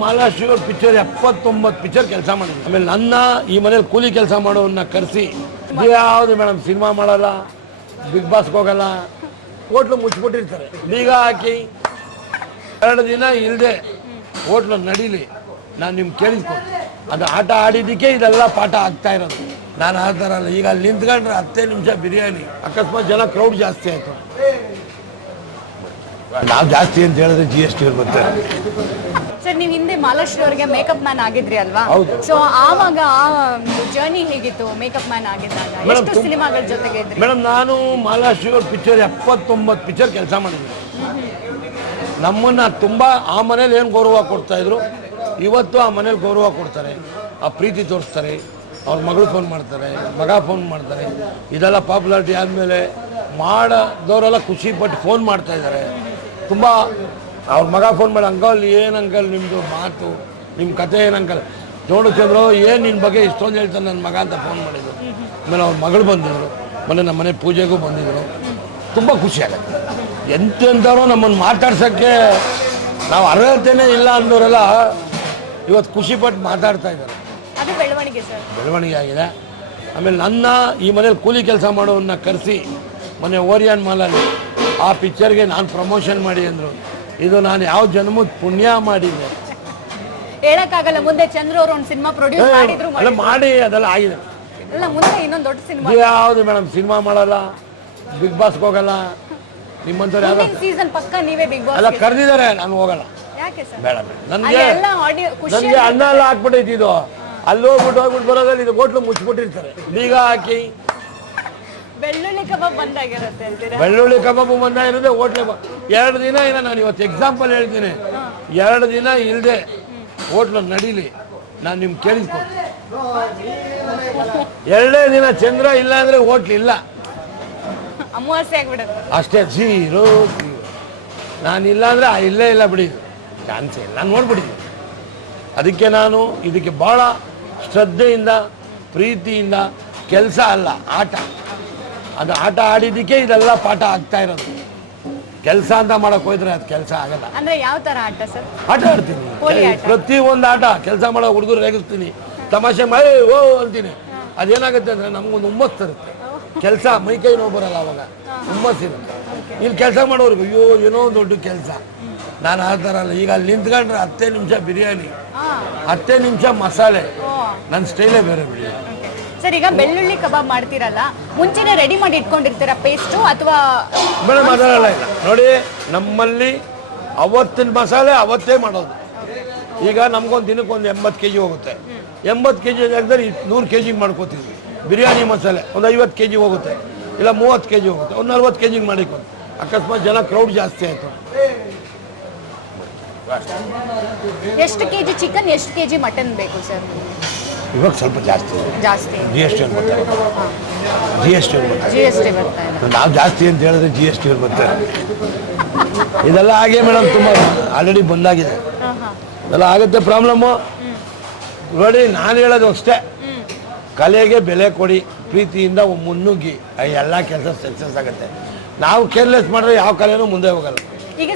Malashri picture ಎಪ್ಪತ್ತೊಂಬತ್ತು picture ಕೆಲಸ ಮಾಡಿದ್ರು. ಆಮೇಲೆ ನನ್ನ ಈ ಮನೇಲಿ ಕೂಲಿ ಕೆಲಸ ಮಾಡೋನ್ನ ಕರೆಸಿ ಯಾವುದು ಮೇಡಮ್, ಸಿನಿಮಾ ಮಾಡಲ್ಲ, ಬಿಗ್ ಬಾಸ್ಗೆ ಹೋಗಲ್ಲ, ಹೋಟ್ಲು ಮುಚ್ಚಿಬಿಟ್ಟಿರ್ತಾರೆ. ಬೀಗ ಹಾಕಿ ಎರಡು ದಿನ ಇಲ್ಲದೆ ಹೋಟ್ಲು ನಡೀಲಿ, ನಾನು ನಿಮ್ಗೆ ಕೇಳಿಸ್ಕೊಂಡು ಅದು ಆಟ ಆಡಿದ್ದಕ್ಕೆ ಇದೆಲ್ಲ ಪಾಠ ಆಗ್ತಾ ಇರೋದು. ನಾನು ಆ ಥರ ಅಲ್ಲ, ಈಗ ಅಲ್ಲಿ ನಿಂತ್ಕೊಂಡ್ರೆ ಹತ್ತೇ ನಿಮಿಷ ಬಿರಿಯಾನಿ. ಅಕಸ್ಮಾತ್ ಜನ ಕ್ರೌಡ್ ಜಾಸ್ತಿ ಆಯಿತು. ನಾವು ಜಾಸ್ತಿ ಅಂತ ಹೇಳಿದ್ರೆ ಜಿ ಎಸ್ ಟಿ ಹಿಂದೆ ಮಾಲಾಶ್ರೀ ಅವರಿಗೆ ಮೇಕಪ್ ಮ್ಯಾನ್ ಆಗಿದ್ರಿ ಅಲ್ವಾ. ಸೊ ಆವಾಗ ಆ ಜರ್ನಿ ಹೇಗಿತ್ತು ಮೇಕಪ್ ಮ್ಯಾನ್ ಆಗಿದ್ದಾಗ? ಮೇಡಮ್, ಎಷ್ಟು ಸಿನಿಮಾಗಳ ಜೊತೆಗೆ ಇದ್ರಿ? ಮೇಡಮ್ ನಾನು ಮಾಲಾಶ್ರೀ ಅವ್ರ ಪಿಕ್ಚರ್ ಎಪ್ಪತ್ತೊಂಬತ್ತು ಪಿಕ್ಚರ್ ಕೆಲಸ ಮಾಡಿದ್ವಿ ನಮ್ಮನ್ನ ತುಂಬ ಆ ಮನೇಲಿ ಏನು ಗೌರವ ಕೊಡ್ತಾ ಇದ್ರು? ಇವತ್ತು ಆ ಮನೇಲಿ ಗೌರವ ಕೊಡ್ತಾರೆ. ಆ ಪ್ರೀತಿ ತೋರಿಸ್ತಾರೆ. ಅವ್ರ ಮಗಳು ಫೋನ್ ಮಾಡ್ತಾರೆ ಮಗ ಫೋನ್ ಮಾಡ್ತಾರೆ. ಇದೆಲ್ಲ ಪಾಪ್ಯುಲಾರಿಟಿ ಆದಮೇಲೆ ಮಾಡದವರೆಲ್ಲ ಖುಷಿ ಪಟ್ಟು ಫೋನ್ ಮಾಡ್ತಾ ಇದ್ದಾರೆ. ತುಂಬ ಅವ್ರ ಮಗ ಫೋನ್ ಮಾಡಿ ಅಂಕಲ್ ಏನು ಅಂಕಲ್ ನಿಮ್ಮದು ಮಾತು? ನಿಮ್ಮ ಕತೆ ಏನು ಅಂಕಲ್? ನೋಡು ಚಂದ್ರು ಏನು ನಿನ್ನ ಬಗ್ಗೆ ಇಷ್ಟೊಂದು ಹೇಳ್ತಾನೆ ನನ್ನ ಮಗ ಅಂತ ಫೋನ್ ಮಾಡಿದ್ರು. ಆಮೇಲೆ ಅವ್ರ ಮಗಳು ಬಂದಿದ್ರು. ಮೊನ್ನೆ ನಮ್ಮ ಮನೆ ಪೂಜೆಗೂ ಬಂದಿದ್ರು. ತುಂಬ ಖುಷಿ ಆಗುತ್ತೆ. ಎಂತೆಂಥವ್ರು ನಮ್ಮನ್ನು ಮಾತಾಡ್ಸೋಕ್ಕೆ ನಾವು ಅರ್ಹತೆನೇ ಇಲ್ಲ ಅಂದವರೆಲ್ಲ ಇವತ್ತು ಖುಷಿ ಪಟ್ಟು ಮಾತಾಡ್ತಾ ಇದ್ದಾರೆ. ಬೆಳವಣಿಗೆ ಆಗಿದೆ. ಆಮೇಲೆ ನನ್ನ ಈ ಮನೇಲಿ ಕೂಲಿ ಕೆಲಸ ಮಾಡೋವನ್ನ ಕರೆಸಿ ಮೊನ್ನೆ ಓರಿಯನ್ ಮಾಲಲ್ಲಿ ಆ ಪಿಕ್ಚರ್ಗೆ ನಾನು ಪ್ರಮೋಷನ್ ಮಾಡಿ ಅಂದರು. ಇದು ನಾನು ಯಾವ ಜನ್ಮದ ಪುಣ್ಯ ಮಾಡಿದೆ. ಹೇಳಕ್ಕಾಗಲ್ಲ ಮುಂದೆ ಚಂದ್ರ ಅವರು ಒಂದು ಸಿನಿಮಾ ಪ್ರೊಡ್ಯೂಸ್ ಮಾಡಿದ್ರು ಅಲ್ಲ ಮಾಡಿ ಅದೆಲ್ಲ ಆಗಿದೆ. ಅಲ್ಲ ಮುಂದೆ ಇನ್ನೊಂದು ದೊಡ್ಡ ಸಿನಿಮಾ. ಯಾವುದು ಮೇಡಮ್ ಸಿನಿಮಾ ಮಾಡಲ್ಲ ಬಿಗ್ ಬಾಸ್ಗೆ ಹೋಗಲ್ಲ. ನಿಮ್ಮಂಥವ್ರು ಯಾರು? ಸೀಸನ್ ಪಕ್ಕ ನೀವೇ ಬಿಗ್ ಬಾಸ್ ಎಲ್ಲ ಕರೆದಿದ್ದಾರೆ ನಾನು ಹೋಗಲ್ಲ. ಯಾಕೆ ಸರ್? ಬೇಡ ನನಗೆ ಅಲ್ಲಿ ಎಲ್ಲ ಆಡಿಯೋ ಖುಷಿ ನನಗೆ ಅನ್ನ ಎಲ್ಲ ಹಾಕ್ಬಿಟ್ಟೈತಿ ಇದು. ಅಲ್ಲಿ ಹೋಗ್ಬಿಟ್ಟು ಹೋಗ್ಬಿಟ್ಟು ಬರೋದ್ರಲ್ಲಿ ಇದು ಹೋಟ್ಲು ಮುಚ್ಚಿಬಿಟ್ಟಿರ್ತಾರೆ. ಬೀಗ ಹಾಕಿ ಬೆಳ್ಳುಳ್ಳಿ ಕಬಾಬ್ ಬಂದಾಗಿರುತ್ತೆ ಅಂತೀರಾ? ಬೆಳ್ಳುಳ್ಳಿ ಕಬಾಬು ಬಂದ ಇರೋದೇ ಹೋಟ್ಲೆ ಎರಡು ದಿನ ಇಲ್ಲ ನಾನು ಇವತ್ತು ಎಕ್ಸಾಂಪಲ್ ಹೇಳ್ತೀನಿ. ಎರಡು ದಿನ ಇಲ್ಲದೆ ಹೋಟ್ಲ ನಡೀಲಿ. ನಾನು ನಿಮ್ಗೆ ಕೇಳಿಸ್ಕೊಂಡು ಎರಡೇ ದಿನ ಚಂದ್ರ ಇಲ್ಲ ಅಂದರೆ ಹೋಟ್ಲ್ ಇಲ್ಲ. ಅಮಾವಾಸ್ಯೆ ಆಗ್ಬಿಡುತ್ತೆ. ಅಷ್ಟೇ ಜೀರೋ ಜೀರೋ. ನಾನು ಇಲ್ಲ ಅಂದರೆ ಇಲ್ಲೇ ಇಲ್ಲ ಬಿಡಿ. ಚಾನ್ಸ್ ಇಲ್ಲ ನಾನು ನೋಡ್ಬಿಟ್ಟಿದ್ದೀನಿ ಅದಕ್ಕೆ ನಾನು ಇದಕ್ಕೆ ಭಾಳ ಶ್ರದ್ಧೆಯಿಂದ ಪ್ರೀತಿಯಿಂದ ಕೆಲಸ ಅಲ್ಲ ಆಟ. ಅದು ಆಟ ಆಡಿದ್ದಕ್ಕೆ ಇದೆಲ್ಲ ಪಾಠ ಆಗ್ತಾ ಇರೋದು. ಕೆಲಸ ಅಂತ ಮಾಡಕ್ ಹೋದ್ರೆ ಅದು ಕೆಲಸ ಆಗಲ್ಲ. ಅಂದ್ರೆ ಯಾವ ತರ ಆಟ ಸರ್? ಆಟ ಆಡ್ತೀನಿ. ಪ್ರತಿ ಒಂದು ಆಟ ಕೆಲಸ ಮಾಡೋ ಹುಡುಗರು ರೇಗಿಸ್ತೀನಿ. ತಮಾಷೆ ಮಾಡಿ ಓ ಅಂತೀನಿ. ಅದೇನಾಗುತ್ತೆ ಅಂದ್ರೆ ನಮ್ಗೊಂದು ಹುಮ್ಮಸ್ ತರುತ್ತೆ ಕೆಲಸ ಮೈ ಕೈ ನೋವು ಬರಲ್ಲ ಅವಾಗ. ಹುಮ್ಮಸ್ ಇರುತ್ತೆ. ಇಲ್ಲಿ ಕೆಲಸ ಮಾಡೋರ್ಗು ಅಯ್ಯೋ ಏನೋ ಒಂದು ದೊಡ್ಡ ಕೆಲಸ. ನಾನು ಆ ಥರ ಅಲ್ಲ. ಈಗ ಅಲ್ಲಿ ನಿಂತ್ಕೊಂಡ್ರೆ ಹತ್ತೇ ನಿಮಿಷ ಬಿರಿಯಾನಿ ಹತ್ತೇ ನಿಮಿಷ ಮಸಾಲೆ. ನನ್ನ ಸ್ಟೈಲೇ ಬೇರೆ ಬಿಡಿ. ಸರ್ ಈಗ ಬೆಳ್ಳುಳ್ಳಿ ಕಬಾಬ್ ಮಾಡ್ತಿರಲ್ಲ ಮುಂಚೆನೆ ರೆಡಿ ಮಾಡಿ ಇಟ್ಕೊಂಡಿರ್ತೀರಾ ಪೇಸ್ಟು ಅಥವಾ ಮೇಡಮ್ ಅದರಲ್ಲ ಇಲ್ಲ. ನೋಡಿ ನಮ್ಮಲ್ಲಿ ಅವತ್ತಿನ ಮಸಾಲೆ ಅವತ್ತೇ ಮಾಡೋದು. ಈಗ ನಮ್ಗೊಂದು ದಿನಕ್ಕೊಂದು ಎಂಬತ್ತು ಕೆ ಜಿ ಹೋಗುತ್ತೆ. ಎಂಬತ್ತು ಕೆ ಜಿ ಜಾಗದಲ್ಲಿ ನೂರು ಕೆ ಜಿಗೆ ಮಾಡ್ಕೋತೀವಿ ಬಿರಿಯಾನಿ ಮಸಾಲೆ ಒಂದು ಐವತ್ತು ಕೆ ಜಿ ಹೋಗುತ್ತೆ. ಇಲ್ಲ ಮೂವತ್ತು ಕೆ ಜಿ ಹೋಗುತ್ತೆ. ಒಂದು ನಲ್ವತ್ತು ಕೆ ಜಿಗೆ ಮಾಡಿಕೊಂಡು ಅಕಸ್ಮಾತ್ ಜನ ಕ್ರೌಡ್ ಜಾಸ್ತಿ ಆಯಿತು. ಎಷ್ಟು ಕೆ ಜಿ ಚಿಕನ್ ಎಷ್ಟು ಕೆ ಜಿ ಮಟನ್ ಬೇಕು ಸರ್? ಇವಾಗ ಸ್ವಲ್ಪ ಜಾಸ್ತಿ. ಜಾಸ್ತಿ. ಜಿ ಎಸ್ ಟಿ ಬರ್ತಾರೆ. ಜಿ ಎಸ್ ಟಿ ಬರ್ತಾರೆ. ಜಿ ಎಸ್ ಟಿ ಬರ್ತಾ ಇದೆ ನಾವು ಜಾಸ್ತಿ ಅಂತ ಹೇಳಿದ್ರೆ ಜಿ ಎಸ್ ಟಿ ಬರ್ತಾರೆ. ಇದೆಲ್ಲ ಹಾಗೆ ಮೇಡಮ್ ತುಂಬ ಆಲ್ರೆಡಿ ಬಂದಾಗಿದೆ. ಇದೆಲ್ಲ ಆಗುತ್ತೆ ಪ್ರಾಬ್ಲಮ್ಮು ನೋಡಿ ನಾನು ಹೇಳೋದು ಅಷ್ಟೇ. ಕಲೆಗೆ ಬೆಲೆ ಕೊಡಿ ಪ್ರೀತಿಯಿಂದ ಮುನ್ನುಗ್ಗಿ ಎಲ್ಲ ಕೆಲಸ ಸಕ್ಸಸ್ ಆಗುತ್ತೆ. ನಾವು ಕೇರ್ಲೆಸ್ ಮಾಡಿದ್ರೆ ಯಾವ ಕಲೆಯೂ ಮುಂದೆ ಹೋಗಲ್ಲ.